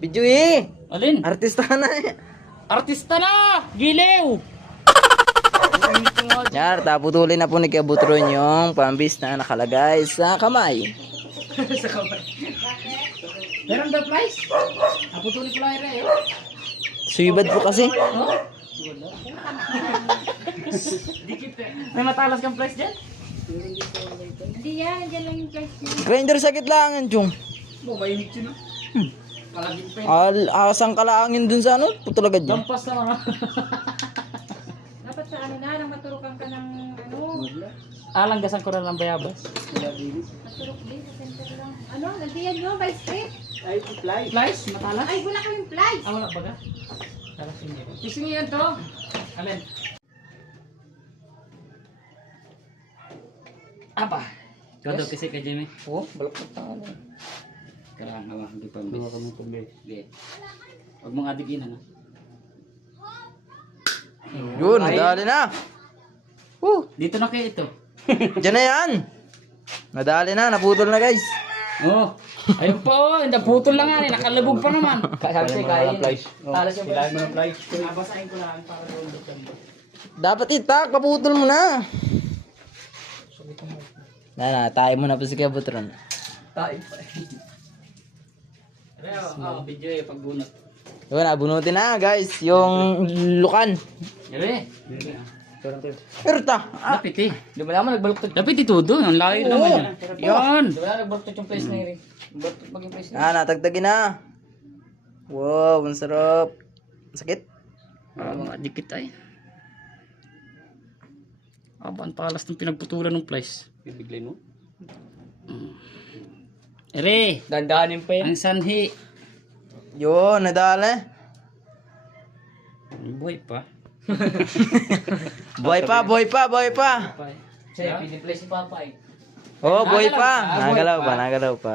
Video eh. Alin? Artista ka na eh. Artista na! Gilew! Yan, taputulin na po ni Kuya Butron yung pambis na nakalagay sa kamay. Sa kamay. Meron daw price? Naputulin ko lang eh. Suibad po kasi. Oh? May matalas kang price dyan? Hindi yan, dyan lang yung price niya. Grinder sakit lang, Jung. Oh, mainit yun ah. Kalagin pa yun. Asang kalaangin dun sa ano, putol agad yan. Lampas na mga. Dapat sa ano na, nang maturukan ka ng ano, Alanggasan ko na lang bayabas. maturok din sa center lang. Ano, nandiyan nyo, by street. Flies? Matalas? Ay, wala kayong flies. Ah, wala baga? Talas hindi. Gusto niyo yan to? Alin? Apa? Ikaw daw kasi kay Jimmy. Oh, balakot na ano. Kailangan nga, hindi pa mbis. Hindi. Huwag mong adigin, ano? Yun, nadali na. Dito na kayo ito. Diyan na yan. Nadali na, naputol na guys. Oh, ayun pa oh, naputol lang nga, nakalabog pa naman. Sabi kaya flies. Talas yung flies. Nabasahin ko lang para doon. Dapat itak, paputol mo na. Tayo mo na po si Kuya Butron. Tayo pa. Pero, video eh, pagbunot. Yun, abunutin na guys, yung lukan. Yari. Erta. Dapit eh. Di ba naman nagbaluktot? Dapit ito doon, ang layo naman yan. Yan. Di ba na nagbaluktot yung place na yun? Baluktot maging place na. Natagtagin na. Wow, ang sarap. Sakit. Mga dikit ay. Ang talas ng pinagputulan ng place. Bibiglay mo? Ere! Dandahanin pa yan. Ang sanhi. Yun, nadali. Buhay pa. Boy pa, boy pa, boy pa. Siya, piniplace si Papa eh. Oh, boy pa. Nagalaw pa, nagalaw pa.